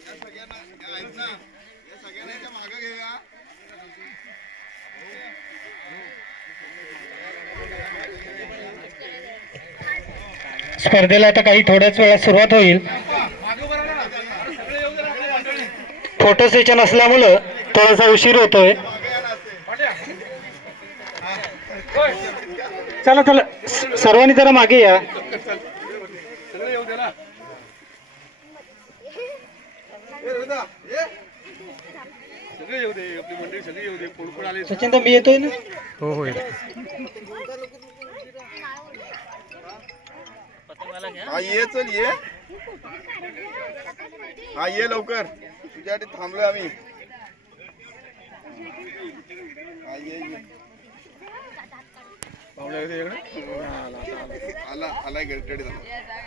या सगळ्यांना आहेत ना या सगळ्यांना मागं घेऊया स्पर्धेला आता काही थोड्याच वेळात सुरुवात होईल. फोटो सेशन असल्यामुळं थोडासा उशीर होतोय. चला चला. स- सर्वांनी जरा मागे या. सचिन तर मी येतोय ना? हो हो हा ये चल ये हा ये लवकर तुझ्यासाठी थांबलोय आम्ही हा ये ये. पाहुणे इकडे आला आलाय गडकडे झाला